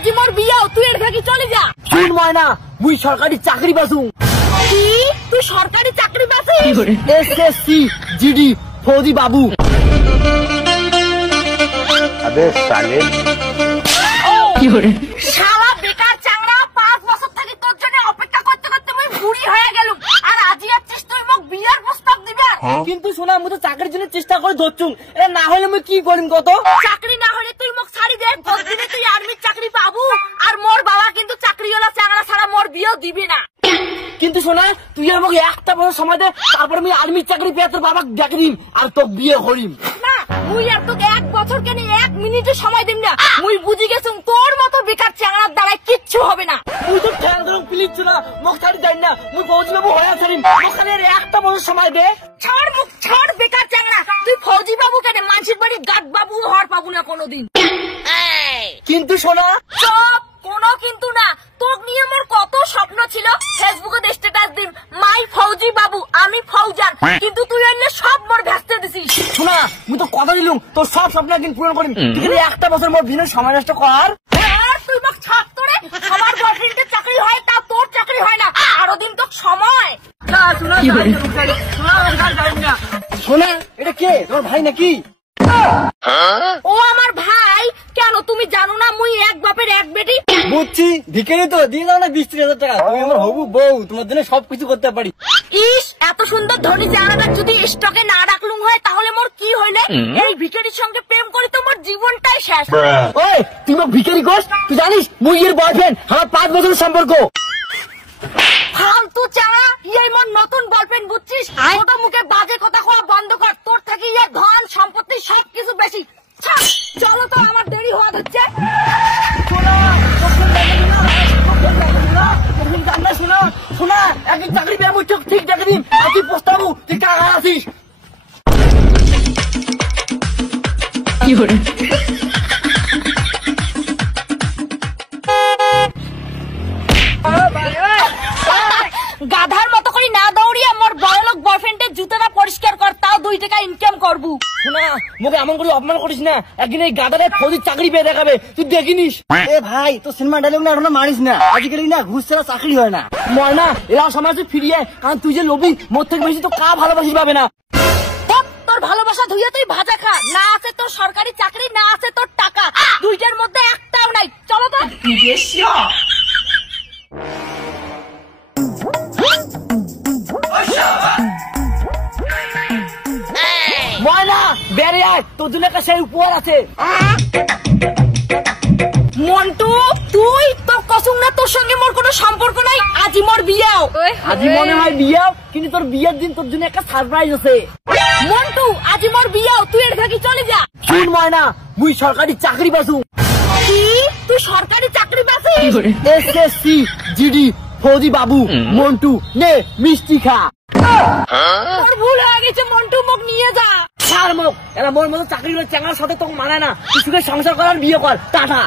আজি মোর বিয়াও তুই এর থাকি চলে যা। শুন ময়না মুই সরকারি চাকরি পাসু। কি তুই সরকারি চাকরি পাছিস? এসএসসি জিডি ফৌজি বাবু। আবে সালে শালা বেকার চাংড়া 5 বছর থেকে তোর জন্য অপেক্ষা করতে করতে মুই বুড়ি হয়ে গেলুম আর আজি আছিস তুই মোক বিয়ার প্রস্তাব দিবি। কিন্তু শোনা মুই তো চাকরির জন্য চেষ্টা করে ধরছুম, এ না হলে মুই কি করিম কত? চাকরি না হলে তুই মোক ছাড়ি দে, দিনে তুই আর্মির চাকরি পাবো আর মোর বাবা কিন্তু চাকরিওয়ালা চাংড়া ছাড়া মোর বিয়েও দিবি না। কিন্তু শোনা তুই আমাকে একটা বছর সময় দে, তারপর আমি আর্মির চাকরি পেয়ে তোর বাবা ডাকিম আর তোর বিয়ে করিম। না মুই আর তোকে 1 বছর কেন 1 মিনিটও সময় দিম না। মুই বুঝি গেছুম তোর মতো বেকার চাংড়ার দ্বারাই কিচ্ছু হবে না। তুই তো ঠ্যাং ধরুন প্লিজ শোনা মুখ ছাড়ি যাই না, মুই ফৌজি বাবু হয়ে ছাড়িম, ওখানে একটা বছর সময় দে। ছাড় মুখ ছাড় বেকার চাংড়া, তুই ফৌজি বাবু কেন মানুষের বাড়ি গাদ বাবু হওয়ার পাবো না কোনোদিন। কিন্তু শোনা চুপ, কোনো কিন্তু না। তোর নিয়ে মোর কত স্বপ্ন ছিল, ফেসবুকে স্ট্যাটাস দিম মাই ফৌজি বাবু আমি ফৌজান, কিন্তু তুই এলে সব মোর ভেস্তে দিছিস। শোনা মুই তো কথা দিলুম তোর সব স্বপ্ন একদিন পূরণ করিম, কিন্তু একটা বছর মোর ভিন্ন সময় নষ্ট কর। তুই মোক ছাপ তোরে, আমার বয়ফ্রেন্ডের চাকরি হয় তা তোর চাকরি হয় না, আরো দিন তোর সময়। শোনা এটা কে তোর ভাই নাকি? ও আমার ভাই। কেন তুমি জানো না মুই এক বাপের এক বেটি? বুঝছি, ভিখারি তো দিয়ে দাও না 20-30 হাজার টাকা, তুমি আমার হবু বউ, তোমার জন্য সবকিছু করতে পারি। ইস এত সুন্দর ধনী চেহারাটা যদি স্টকে না রাখলুম হয় তাহলে মোর কি হইলে? এই ভিখারির সঙ্গে প্রেম করি তো মোর জীবনটাই শেষ। ওই তুই মোক ভিখারি কস? তুই জানিস মুই এর বয়ফ্রেন্ড, আমার 5 বছরের সম্পর্ক। ফালতু চালা, এই মোর নতুন বয়ফ্রেন্ড বুঝছিস? ছোট মুখে বাজে কথা কওয়া বন্ধ কর, তোর থেকে এই ধন সম্পত্তি সবকিছু বেশি। চলো তো আমার দেরি হওয়া হচ্ছে। শোনা শোনা একদিন চাকরি পেয়ে মুই ঠিক দেখে দিন, আর তুই প্রস্তাবু তুই কাকা আছিস। গাধার মতো করে না দৌড়িয়ে মোর বড়লোক বয়ফ্রেন্ডের জুতোটা পরিষ্কার কর, তাও 2 টাকা ইনকাম করবো। শোনা মুখে এমন করে অপমান করিস না, একদিন এই গাদারে ফৌজির চাকরি পেয়ে দেখাবে, তুই দেখিনিস। এ ভাই তো সিনেমা ডায়লগ না এখনো মারিস না, আজকাল না ঘুষ ছাড়া চাকরি হয় না। ময়না এরা সমাজে ফিরিয়ে, কারণ তুই যে লোভী, মোর থেকে বেশি তো কা ভালোবাসিস পাবে না। তোর ভালোবাসা ধুয়ে তুই ভাজা খা, না আছে তোর সরকারি চাকরি, না আছে তোর টাকা, দুইটার মধ্যে একটাও নাই। চলো তো। ময়না বেড়ে আয়, তোর জন্য একটা সেই উপহার আছে। মন্টু তুই তো কসুম না তোর সঙ্গে মোর কোনো সম্পর্ক নাই, আজি মোর বিয়াও। আজি মনে হয় বিয়াও, কিন্তু তোর বিয়ের দিন তোর জন্য একটা সারপ্রাইজ আছে। মন্টু আজি মোর বিয়াও তুই এর থাকি চলে যা। শুন ময়না মুই সরকারি চাকরি পাসু। কি তুই সরকারি চাকরি পাছিস? এসএসসি জিডি ফৌজি বাবু। মন্টু নে মিষ্টি খা। তোর ভুল হয়ে গেছে মন্টু, মোক নিয়ে যা। ছাড় মুখ, এরা মোর মতো চাকরি করে চ্যাংড়ার সাথে তোকে মানায় না, তুই সুখে সংসার করার বিয়ে কর, টাটা।